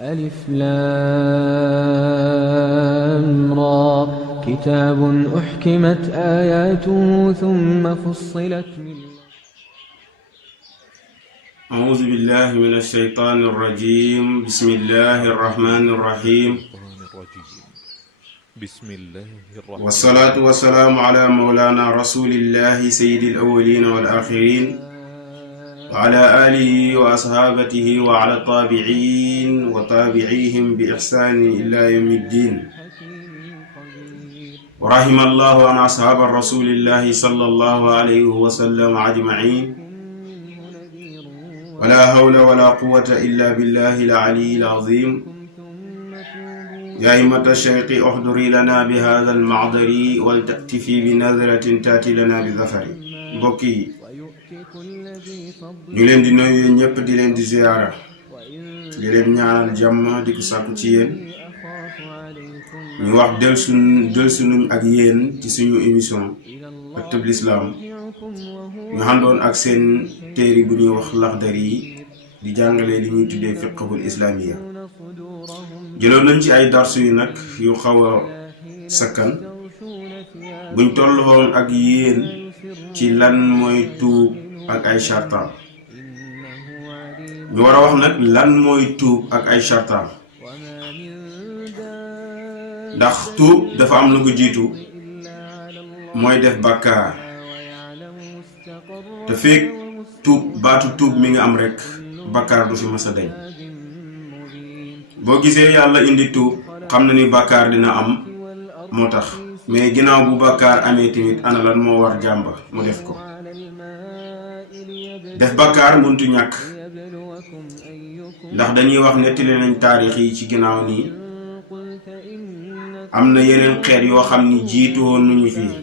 ألف لام را كتاب أحكمت آياته ثم فصلت من أعوذ بالله من الشيطان الرجيم بسم الله الرحمن الرحيم والصلاة والسلام على مولانا رسول الله سيد الأولين والآخرين وعلى آله وأصحابته وعلى الطابعين وتابعيهم بإحسان إلى يوم الدين. ورحم الله عن أصحاب الرسول الله صلى الله عليه وسلم أجمعين. ولا حول ولا قوة إلا بالله العلي العظيم. يا همة الشيخ احضري لنا بهذا المعذر ولتأتفي بنظرة تأتي لنا بظفر. بوكي ñu leen di nuyu ñëpp di leen di ziyaara di leen ñaanal jàmm di ko sàkku ci yéen ñu wax delsunuñ ak yéen ci suñu émission Ëttub Lislaam ñu àndoon ak seen téere bu ñuy wax Laxdari yi di jàngale li ñuy tuddee fiqhul islaamiya. jëloon nañ ci ay darsu yu nag yu xaw a sakkan buñ tolloon ak yéen ci lan mooy tuub ak ay shartaam. ñu war a wax nag lan mooy tuub ak ay shartaam ndax tuub dafa am lu ko jiitu mooy def bàkkaar te fekk tuub baatu tuub mi nga am rek bàkkaar du fi mës a dañ. boo gisee yàlla indi tuub xam na ni bàkkaar dina am moo tax mais ginnaaw bu bàkkaar amee tamit ana lan moo war jàmba mu def ko. def bàkkaar muntu ñàkk ndax dañuy wax nettali nañ taarix yi ci ginnaaw nii am na yeneen xeet yoo xam ni jiitu woon nañu fii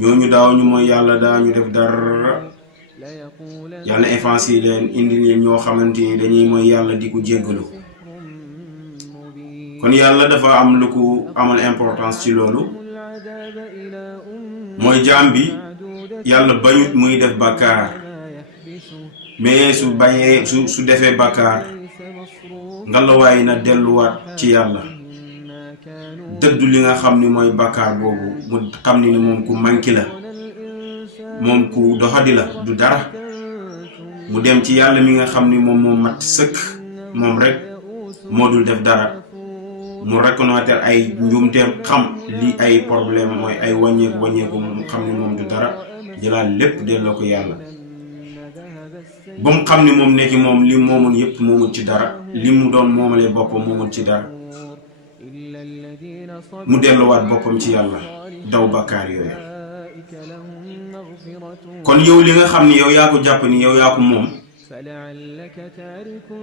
ñooñu daaw ñu mooy yàlla daañu def dara yàlla effacé leen indi leen ñoo xamante ni dañuy mooy yàlla di ko jéggalu. kon yàlla dafa am lu ko amal importance ci loolu mooy jaam bi yàlla bañut muy def bàkkaar mais su bañee su defee bàkkaar ngalawaay na delluwaat ci yàlla dëddu li nga xam ni mooy bàkkaar boobu mu xam ni moom ku manki la moom ku doxadi la du dara mu dem ci yàlla mi nga xam ni moom moo mat sëkk moom rek moo dul def dara mu reconnaître ay njuumteem xam li ay problème mooy ay wàññeeku mu xam ni moom du dara jëlaat lépp delloo ko yàlla ba mu xam ni moom nekki moom li moomoon yépp moomul ci dara li mu doon moomalee boppam moomul ci dara mu delluwaat boppam ci yàlla daw bàkkaar yooyu. kon yow li nga xam ni yow yaa ko jàpp ni yow yaa ko moom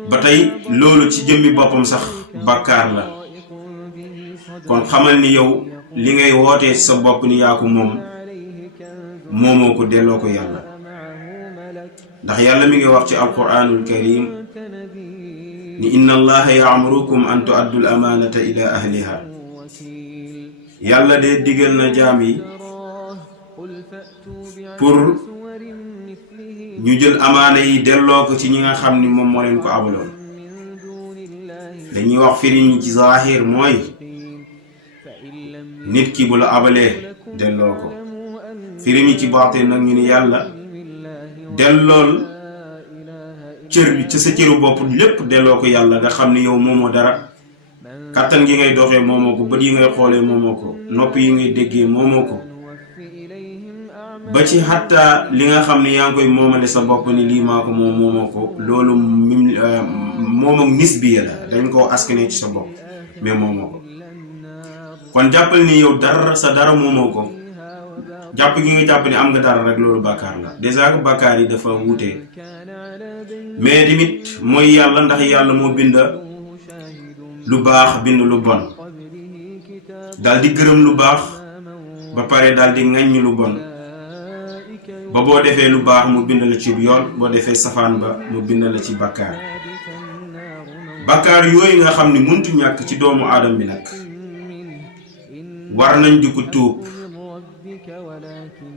ba tey loolu ci jëmmi boppam sax bàkkaar la. kon xamal ni yow li ngay wootee sa bopp ni yaa ko moom moomoo ko delloo ko yàlla ndax yàlla mi ngi wax ci alquranul karim ni inna allaha ya'murukum an tu'addu al amanata ila ahliha. yàlla de digal na jaam yi pour ñu jël amaana yi delloo ko ci ñi nga xam ni moom moo leen ko abaloon. dañuy wax firi ñi ci zahir mooy nit ki bu la abalee delloo ko. firimi ci baatin nag ñu ni yàlla dellool cër bi ci sa cëru bopp lépp delloo ko yàlla nga xam ni yow moomoo dara. kàttan gi ngay doxee moomoo ko, bët yi ngay xoolee moomoo ko, nopp yi ngay déggee moomoo ko, ba ci xatta li nga xam ni yaa ngi koy moomale sa bopp ni lii maa ko moom moomoo ko. loolu moom ak nisbiya la, dañ koo askanee ci sa bopp mais moomoo ko. kon jàppal ni yow dara sa dara moomoo ko. jàpp gi nga jàpp ni am nga dara rek loolu bàkkaar la. déjà bàkkaar yi dafa wuute mais tamit mooy yàlla ndax yàlla moo bind lu baax bind lu bon daal di gërëm lu baax ba pare daal di ŋaññi lu bon ba boo defee lu baax mu bind la ci yoon boo defee safaan ba mu bind la ci bàkkaar. bàkkaar yooyu nga xam ni muntu ñàkk ci doomu aadama bi nag war nañ di ko tuub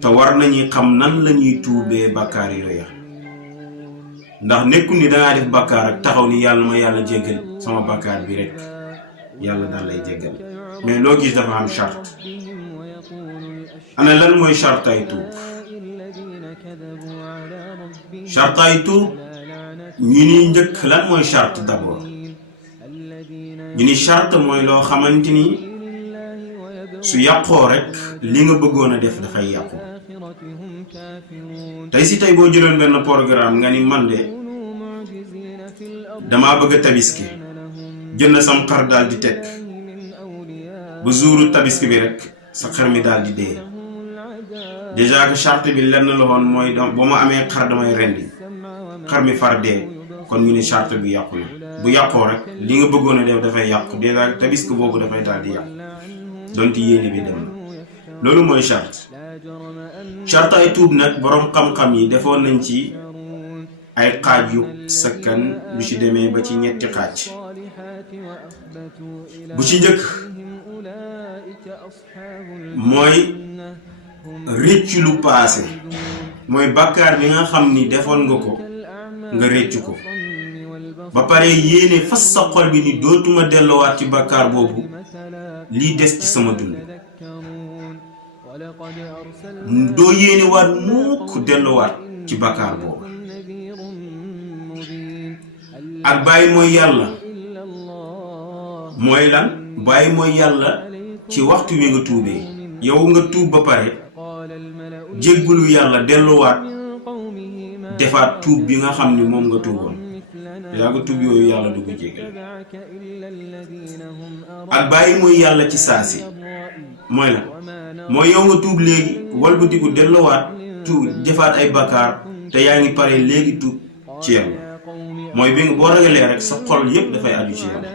te war nañuy xam nan lañuy tuubee bàkkaar yooya ndax nekkul ni dangaa def bàkkaar ak taxaw ni yàlla ma yàlla jéggal sama bàkkaar bi rek yàlla daal lay jéggal mais loo gis dafa am charte. ana lan mooy chartaay tuub? chartaay tuub ñu ni njëkk lan mooy charte d'abord ñu ni charte mooy loo xamante ni su yàqoo rek li nga bëggoon a def dafay yàqu. tey si tey boo jëloon benn programme nga ni man de damaa bëgg a tabiski jënd sam xar daal di teg ba jouru tabiski bi rek sa xar mi daal di dee. déjà que charte bi lenn la woon mooy ba ma amee xar damay rendi xar mi far dee kon ñu ne charte bi yàqu na. bu yàqoo rek li nga bëggoon a def dafay yàqu déjà tabiski boobu dafay daal di yàqu donte yéene bi dem na. loolu mooy charte. charte ay tuub nag boroom xam-xam yi defoon nañ ci ay xaaj yu sakkan lu ci demee ba ci ñetti xaaj. bu ci njëkk mooy réccu lu paase mooy bàkkaar bi nga xam ni defoon nga ko nga réccu ko ba pare yéene fas sa xol bi ni dootuma delluwaat ci bàkkaar boobu lii des ci sama dund. doo yéene waat mukk delluwaat ci bàkkaar boobu. ak bàyyi mooy yàlla mooy lan? bàyyi mooy yàlla ci waxtu wi nga tuubee yow nga tuub ba pare jéggulu yàlla delluwaat defaat tuub bi nga xam ni moom nga tuuboon yaa nga tuub yooyu yàlla du ko jéggal. ak bàyyi mooy yàlla ci saasi mooy la mooy yow nga tuub léegi walbatiku delluwaat tuub defaat ay bakkaar te yaa ngi pare léegi tuub ci yàlla mooy bi nga boo ragalee rek sa xol yépp dafay aju ci yàlla.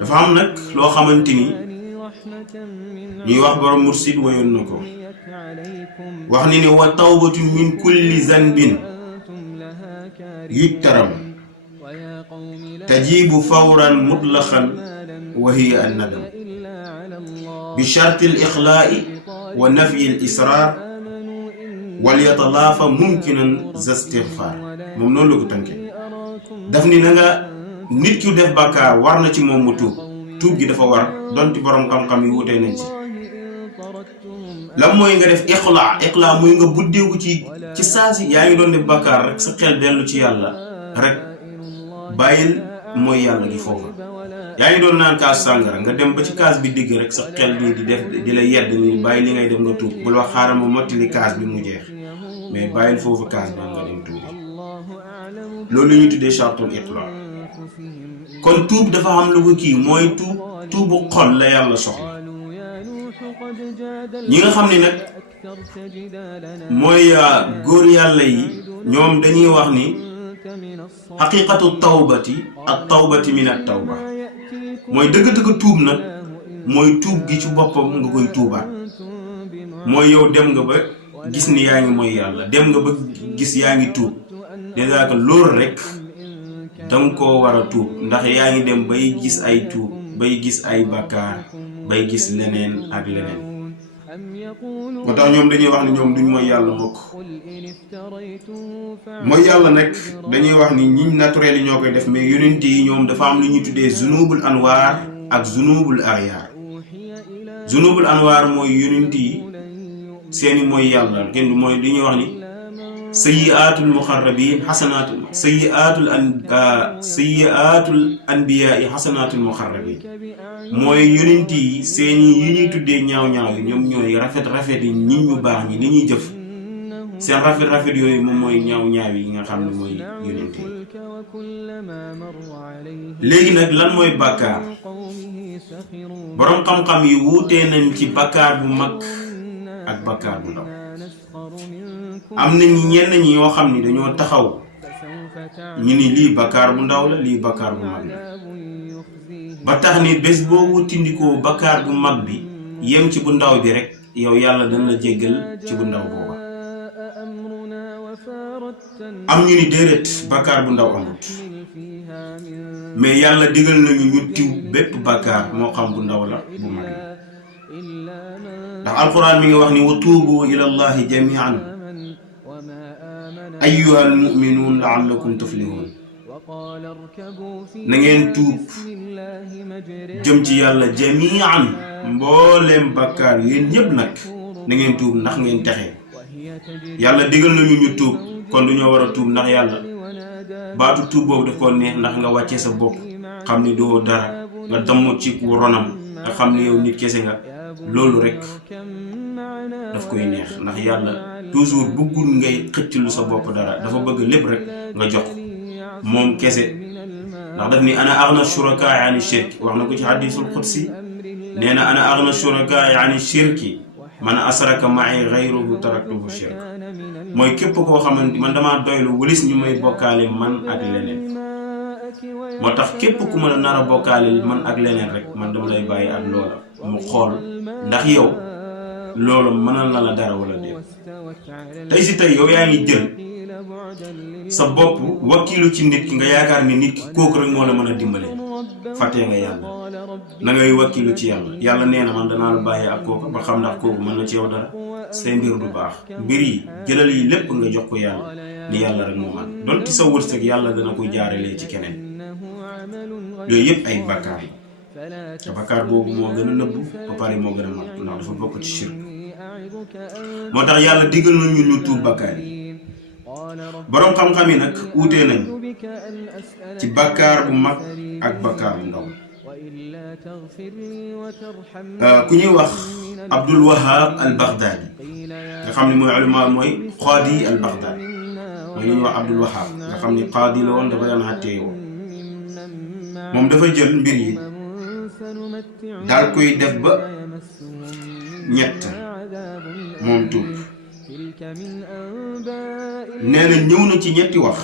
dafa am nag loo xamante ni ñuy wax borom mursid wayoon na ko wax ni ne wa tawbatu min kulli zanbin yujtaram tajibu fawran mutlaqan wa hiya an nadam bi sharti al ixlaa'i wa nafyi al israr wal yatalaafa mumkinan za istigfaar. moom noonu la ko tënkee daf ni na nga nit ki def bàkkaar war na ci moom mu tuub gi dafa war donte borom xam-xam yi wutee nañ ci. lan mooy nga def ixlaa muy nga buddeeku ci saasi yaa ngi doon def bàkkaar rek sa xel dellu ci yàlla rek bàyyil mooy yàlla gi foofu. yaa ngi doon naan kaas sàngara nga dem ba ci kaas bi digg rek sa xel nii di def di la yedd ni bàyyi li ngay def nga tuub bul wax xaaral ma mottali kaas bi mu jeex mais bàyyil foofu kaas bi nga dem tuubi. loolu ñu tuddee chartul ixlaa. kon tuub dafa am lu ko kii mooy tuubu xol la yàlla soxla. ñi nga xam ne nag mooy góor yàlla yi ñoom dañuy wax ni xaqiqatu tawbati ak tawbati min at tawba mooy dëgg-dëgg tuub nag mooy tuub gi ci boppam nga koy tuubaat. mooy yow dem nga ba gis ni yaa ngi mooy yàlla dem nga ba gis yaa ngi tuub déjà que loolu rek danga koo war a tuub ndax yaa ngi dem bay gis ay tuub bay gis ay bakkaar bay gis leneen ak leneen. moo tax ñoom dañuy wax ni ñoom duñ mooy yàlla mukk. mooy yàlla nag dañuy wax ni ñi naturel yi ñoo koy def mais yonent yi ñoom dafa am lu ñuy tuddee zunubul anwaar ak zunubul axyaar. zunubul anwaar mooy yonent yi seeni mooy yàlla kenn du mooy dañuy wax ni sayyi'aatul muqarrabiin xasanaatul sayyi'aatul anbiyaa yi xasanaatul muqarrabiin mooy yonent yi seeni yi ñuy tuddee ñaaw-ñaaw yi ñoom ñooy rafet yi nit ñu baax ñi li ñuy jëf seen rafet yooyu moom mooy ñaaw-ñaaw yi nga xam ne mooy yonent yi. léegi nag lan mooy bàkkaar boroom xam-xam yi wuutee nañ ci bàkkaar bu mag ak bàkkaar bu ndaw. am na ñenn ñi yoo xam ni dañoo taxaw ñu ni lii bàkkaar bu ndaw la lii bàkkaar bu mag la ba tax ni bés boo wutindikoo bàkkaar bu mag bi yem ci bu ndaw bi rek yow yàlla dana la jéggal ci bu ndaw booba. am ñu ni déedéet bàkkaar bu ndaw amut mais yàlla digal nañu ñu tiw bépp bàkkaar moo xam bu ndaw la bu mag la ndax alquran mi ngi wax ni wa tuubu ila allahi jamian ayyuhal mu'minuun la'allakum tuflihun na ngeen tuub jëm ci yàlla jami'an mbooleem bakkaar yéen ñëpp nag na ngeen tuub ndax ngeen texe yàlla digal nañu ñu tuub kon du ñoo war a tuub ndax yàlla baatu tuub boobu daf ko neex ndax nga wàccee sa bopp xam ni doo dara nga damm ci ronam nga xam ni yow nit kese nga loolu rek daf koy neex ndax yàlla toujours bëggul ngay xëcc lu sa bopp dara dafa bëgg lépp rek nga jox moom kese ndax daf ni ana aghna shurakaa ani shirki wax na ko ci hadisul qudsi nee na ana aghna shurakaa ani shirki man asraka ma'i ghayruhu taraktuhu shirk mooy képp koo xamante man damaa doylu wulis ñu may bokkaale man ak leneen moo tax képp ku ma nar a bokkaale man ak leneen rek man dama lay bàyyi ak loola mu xool ndax yow loolu mënal na la dara wala déet tey si tey yow yaa ngi jël sa bopp wakkilu ci nit ki nga yaakaar ni nit ki kooku rek moo la mën a dimbale fàttee nga yàlla na ngay wakkilu ci yàlla yàlla nee na man danaa la bàyyi ak kooku ba xam ndax kooku mën na ci yow dara say mbir du baax mbir yi jëlal yi lépp nga jox ko yàlla ni yàlla rek moo man donte sa wërsëg yàlla dana ko jaaralee ci keneen yooyu yëpp ay bakkaar yi te bakkaar boobu moo gën a nëbbu ba pare moo gën a mag ndax dafa bokk ci shirk moo tax yàlla digal na ñu tuub bakkaar yi boroom xam-xam yi nag uutee nañ ci bakkaar bu mag ak bakkaar bu ndaw ku ñuy wax Abdul Wahab al Baghdadi nga xam ne mooy ulama mooy qaadi al Baghdadi mooy li ñuy wax Abdul Wahab nga xam ne qaadi la woon dafa daan xàttee woon moom dafa jël mbir yi daal koy def ba ñett moom tuub nee na ñëw na ci ñetti wax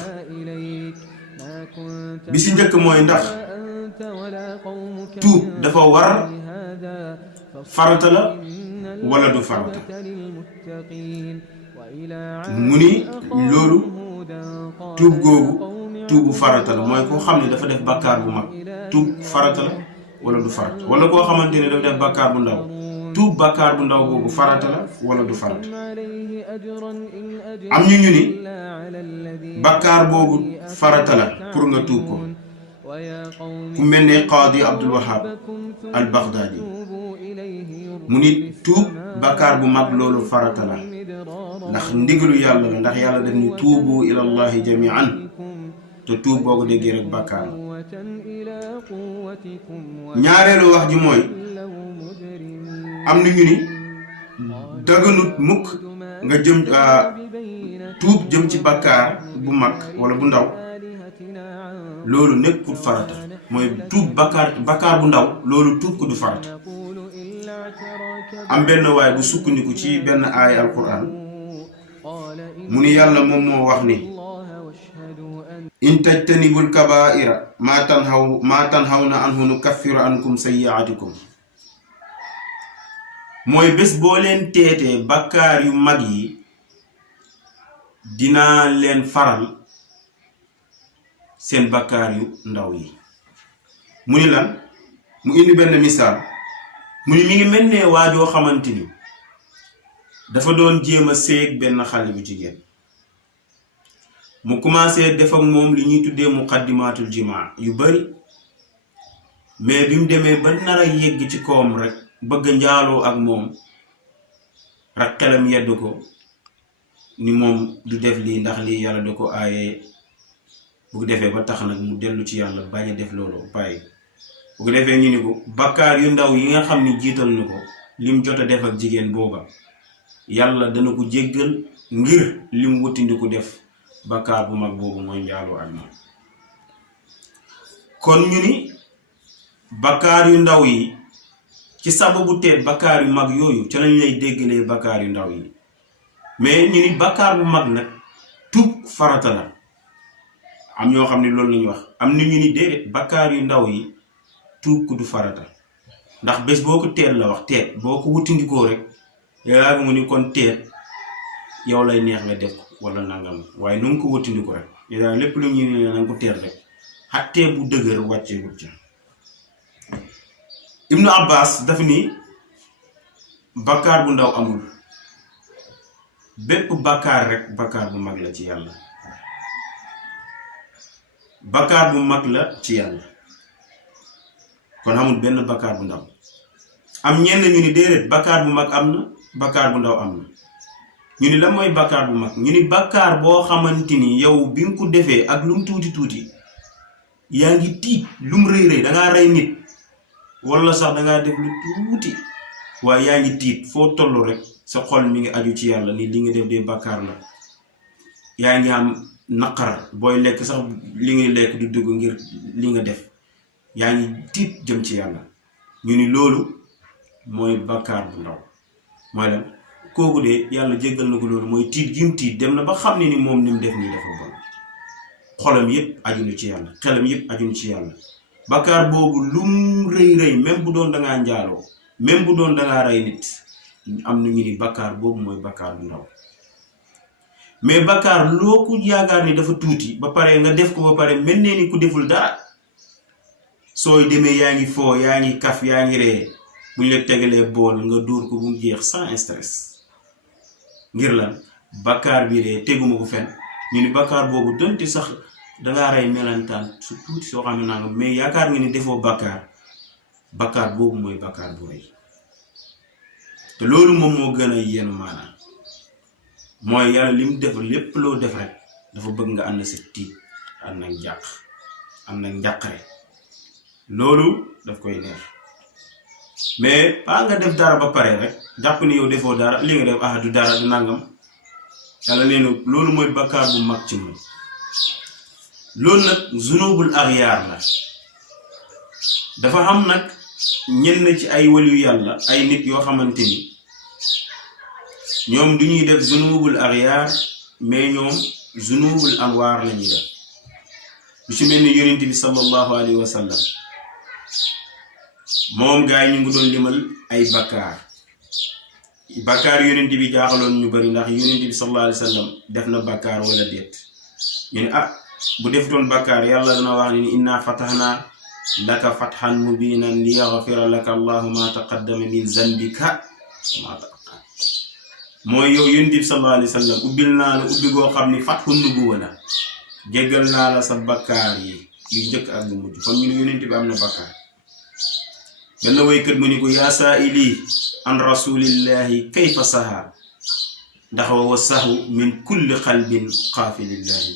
bi si njëkk mooy ndax tuub dafa war farata la wala du farata mu ni loolu tuub googu tuubu farata la mooy koo xam ne dafa def bakkaar bu mag tuub farata la wala du farata wala koo xamante ne dafa def bakkaar bu ndaw tuub bakkaar bu ndaw boobu farata la wala du farata am ñu ni bakkaar boobu farata la pour nga tuub ko ku mel ne qaadi Abdul Wahab al Baghdadi mu ni tuub bakkaar bu mag loolu farata la ndax ndigalu yàlla la ndax yàlla def ni tuubu ilallahi jami'an te tuub boo ko déggee rek bakkaar la ñaareelu wax ji mooy am na ñu ni daganut mukk nga jëm tuub jëm ci bakkaar bu mag wala bu ndaw loolu nekkul farata mooy tuub bakkaar bu ndaw loolu tuub ko du farata am benn waay bu sukkandiku ci benn aay alquran mu ni yàlla moom moo wax ni in tajtanibul kabaa'ira maa tanhawna anhu nukaffiru ankum sayyi'atikum mooy bés boo leen teetee bakkaar yu mag yi dinaa leen faral seen bakkaar yu ndaw yi mu ni lan mu indi benn misaal mu ni mi ngi mel ne waajoo xamante ni dafa doon jéem a séeg benn xale bu jigéen mu commencé def ak moom li ñuy tuddee muqaddimatul jimaa yu bari mais bi mu demee ba nar a yegg ci kawam rek bëgg njaaloo ak moom rek xelam yedd ko ni moom du def lii ndax lii yàlla da ko aaye bu ko defee ba tax nag mu dellu ci yàlla bañ a def loolu bàyyi bu ko defee ñu ni ko bakkaar yu ndaw yi nga xam ni jiital na ko lim jot a def ak jigéen booba yàlla dana ko jéggal ngir lim wutindi ko def bakkaar bu mag boobu mooy njaaloo ak moom kon ñu ni bakkaar yu ndaw yi ci sababu teet bakkaar yu mag yooyu ca lañ lay déggalee bakkaar yu ndaw yi mais ñu ni bakkaar bu mag nag tuub farata la am ñoo xam ne loolu lañuy wax am na ñu ni déedéet bakkaar yu ndaw yi tuub ko du farata ndax bés boo ko teet la wax teet boo ko wutindikoo rek yaa ngi mu ni kon teet yow lay neex nga def ko wala nangam waaye nu nga ko wutindiko rek yaa lépp lu ñu ne na nga ko teet rek xattee bu dëgër wàccee gut ca Ibnu Abbas daf ni bakkaar bu ndaw amul bépp bakkaar rek bakkaar bu mag la ci yàlla bakkaar bu mag la ci yàlla kon amul benn bakkaar bu ndaw am ñenn ñu ni déedéet bakkaar bu mag am na bakkaar bu ndaw am na ñu ni lan mooy bakkaar bu mag ñu ni bakkaar boo xamante ni yow bi nga ko defee ak lum tuuti tuuti yaa ngi tiit lum rëy rëy dangaa rey nit wala sax dangaa def lu tuuti waaye yaa ngi tiit foo toll rek sa xol mi ngi aju ci yàlla ni li nga def dee bakkaar la yaa ngi am naqar booy lekk sax li ngay lekk du dugg ngir li nga def yaa ngi tiit jëm ci yàlla ñu ni loolu mooy bakkaar bu ndaw mooy lan kooku de yàlla jéggal na ko loolu mooy tiit gi mu tiit dem na ba xam ne ni moom ni mu def nii dafa bon xolam yëpp aju na ci yàlla xelam yëpp aju na ci yàlla bakkaar boobu lum rëy rëy même bu doon dangaa njaaloo même bu doon dangaa rey nit am na ñu ni bakkaar boobu mooy bakkaar bu ndaw mais bakkaar loo ko yaakaar ni dafa tuuti ba pare nga def ko ba pare mel nee ni ku deful dara sooy demee yaa ngi foo yaa ngi kaf yaa ngi ree bu ñu la tegalee bool nga dóor ko bu mu jeex sans stress ngir lan bakkaar bi de teguma ko fen ñu ni bakkaar boobu donte sax dangaa rey melantaan su tuuti soo xam ne naa nga mais yaakaar nga ni defoo bakkaar boobu mooy bakkaar bu rëy te loolu moom moo gën a yéen maanaam mooy yàlla li mu def lépp loo def rek dafa bëgg nga ànd sa tiit ànd ak jàq ànd ak njàqare loolu daf koy neex mais pas nga def dara ba pare rek jàpp ni yow defoo dara li nga def du dara du nangam yàlla nee na loolu mooy bakkaar bu mag ci moom loolu nag zunubul axyaar la dafa am nag ñenn ci ay waliyu yàlla ay nit yoo xamante ni ñoom du ñuy def zunubul axyaar mais ñoom zunubul anwaar la ñuy def lu ci mel ni yonent bi sallallahu alayhi wa sallam moom gaa yi ñu ngi doon limal ay bakkaar yonent bi jaaxaloon ñu bari ndax yonent bi sallallahu alayhi wa sallam def na bakkaar wala déet ñu ne bu def doon bakkaar yàlla dana wax ni inna fatahna laka fathan mubinan li yaghfira laka allahu ma taqaddama min zanbika ma ta'akhkhara mooy yow yonent bi sallallahu alayhi wa sallam ubbil naa la ubbi goo xam ni fathu nubuwa la jéggal naa la sa bakkaar yi yu njëkk ak bu mujj kon ñu ne yonent bi am na bakkaar benn waykat mu ni ko yaa saa'ili an rasulillahi kayfa saha ndax wa sahu min kulli qalbin qaafilillahi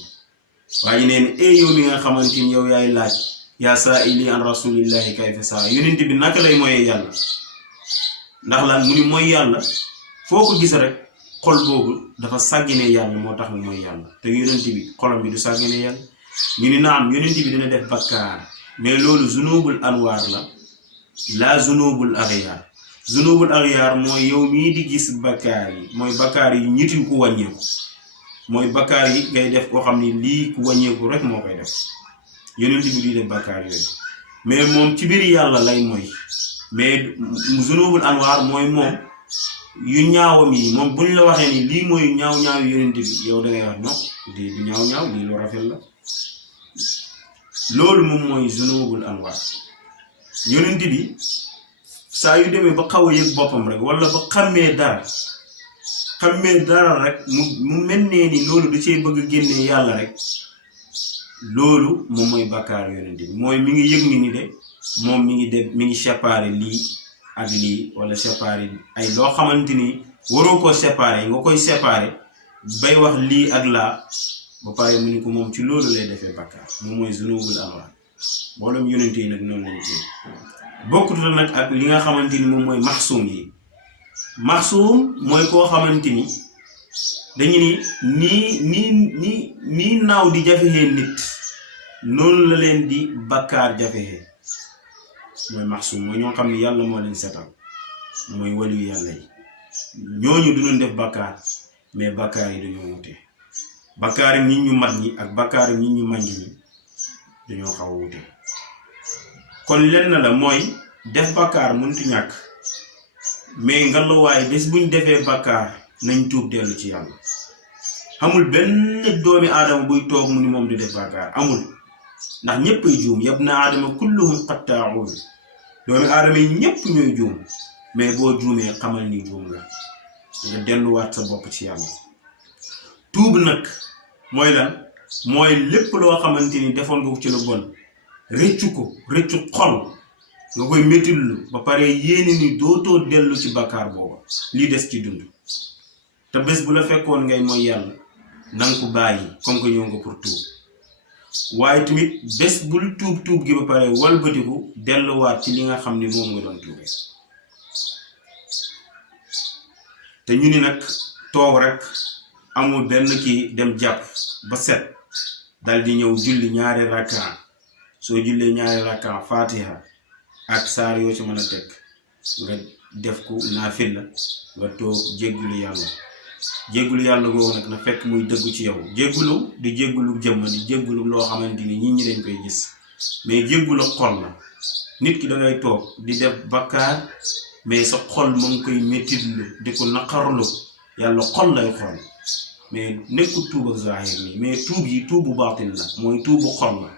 waaye neen yow mi nga xamante ni yow yaay laaj yaa saa'ili an rasulillahi kayfa saha yonent bi naka lay mooyee yàlla ndax lan mu ni mooy yàlla foo ko gis rek xol boobu dafa sàggine yàlla moo tax mu mooy yàlla te yonent bi xolam bi du sàggine yàlla ñu ni naam yonent bi dina def bakkaar mais loolu zunubul anwaar la zunubul axyaar mooy yow mii di gis bakkaar yi mooy bakkaar yi ñit yu ku wàññeeku mooy bakkaar yi ngay def koo xam ni lii ku wàññeeku rek moo koy def yonent bi di def bakkaar yooyu mais moom ci biir yàlla lay mooy mais zunubul anwaar mooy moom yu ñaawam yi moom buñ la waxee ni lii mooy ñaaw yu yonent bi yow da ngay wax non di du ñaaw lii lu rafet la loolu moom mooy zunubul anwaar yonent bi saa yu demee ba xaw a yëg boppam rek wala ba xammee dara rek mu mel nee ni loolu da cee bëgg génnee yàlla rek loolu moom mooy bakkaar yonent bi mooy mi ngi yëg ni de moom mi ngi séparé lii ak lii wala séparé ay loo xamante ni waroo koo séparé nga koy séparé bay wax lii ak laa ba pare mu ni ko moom ci loolu lay defee bakkaar moom mooy zunubul anwaar mboolem yonent yi nag noonu lañu ci bokkut la nag ak li nga xamante ni moom mooy maxsuum yi maxsuum mooy koo xamante ni dañu ni nii naaw di jafexee nit noonu la leen di bakkaar jafexee mooy maxsuum mooy ñoo xam ne yàlla moo leen setal mooy waliyu yàlla yi ñooñu du ñu def bakkaar mais bakkaar yi dañoo wute bakkaar yi nit ñu mat ñi ak bakkaar yi nit ñu mànj ñi dañoo xaw a wute kon lenn la mooy def bakkaar mënut ñàkk mais nga la waaye bés buñ defee bakkaar nañ tuub dellu ci yàlla amul benn doomi aadama buy toog mu ni moom di def bakkaar amul ndax ñëpp ay juum yabna aadama kulluhum xattaa'uun doomi aadama yi ñëpp ñooy juum mais boo juumee xamal ni juum nga delluwaat sa bopp ci yàlla tuub nag mooy lan mooy lépp loo xamante ni defoon nga ko ci lu bon rëccu xol nga koy méttilu ba pare yéene ni dootoo dellu ci bakkaar booba lii des ci dund te bés bu la fekkoon ngay mooy yàlla nanga ko bàyyi comme que ñëw nga pour tuub waaye tamit bés bul tuub gi ba pare walbatiku delluwaat ci li nga xam ni moom nga doon tuubee te ñu ni nag toog rek amul benn kii dem jàpp ba set dal di ñëw julli ñaari rakka soo jullee ñaari rakka fatiha ak saar yoo ci mën a teg nga def ko naafila nga toog jéggulu yàlla googu nag na fekk muy dëggu ci yow jéggulu di jéggulu jëmm di jéggulu loo xamante ni nit ñi dañ koy gis mais jéggulu xol la nit ki da ngay toog di def bakkaar mais sa xol mu ngi koy méttitlu di ko naqarlu yàlla xol lay xool mais nekkul tuub ak zahir nii mais tuub yi tuubu baatin la mooy tuubu xol la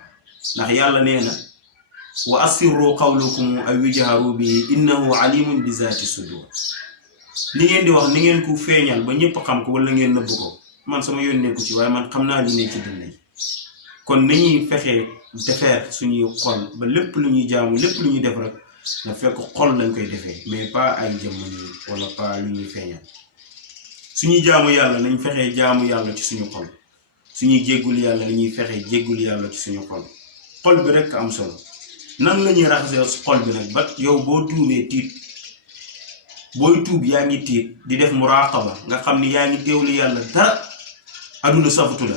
ndax yàlla nee na wa asirru qawlakum aw ijharu bihi innahu alimun bi zaati sudur li ngeen di wax ni ngeen ko feeñal ba ñëpp xam ko wala ngeen nëbb ko man sama yoon nekku ci waaye man xam naa li ne ci dund yi kon nañuy fexee defeer suñuy xol ba lépp lu ñuy jaamu lépp lu ñuy def rek na fekk xol lañ koy defee mais pas ay jëmm nii wala pas lu ñuy feeñal suñuy jaamu yàlla nañ fexee jaamu yàlla ci suñu xol suñuy jéggul yàlla nañuy fexee jéggul yàlla ci suñu xol bi rek am solo nan la ñuy raxasee xol bi nag ba yow boo tuubee tiit booy tuub yaa ngi tiit di def muraqaba nga xam ni yaa ngi teewlu yàlla dara aduna safatu la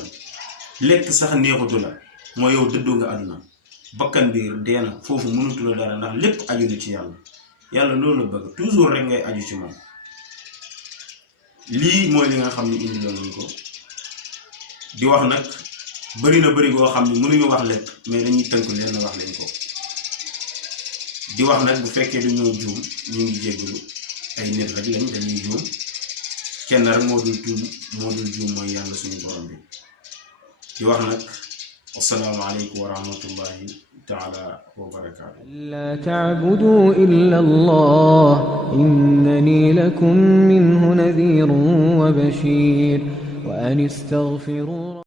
lekk sax neexatu la mooy yow dëddoo nga aduna bakkan bi dee na foofu mënatu la dara ndax lépp aju na ci yàlla loolu la bëgg toujours rek ngay aju ci moom lii mooy li nga xam ne indi loolu ko di wax nag bëri na bëri goo xam ne mënuñu wax lépp mais dañuy tënk leen wax leen ko di wax nag bu fekkee dañoo juum ñu ngi jéggalu ay nit rek lañ dañuy juum kenn rek moo dul juum mooy yàlla suñu borom bi di wax nag assalaamu aleykum wa rahmatullahi taala wa barakaatu لا تعبدوا إلا الله إنني لكم منه نذير وبشير وأن استغفروا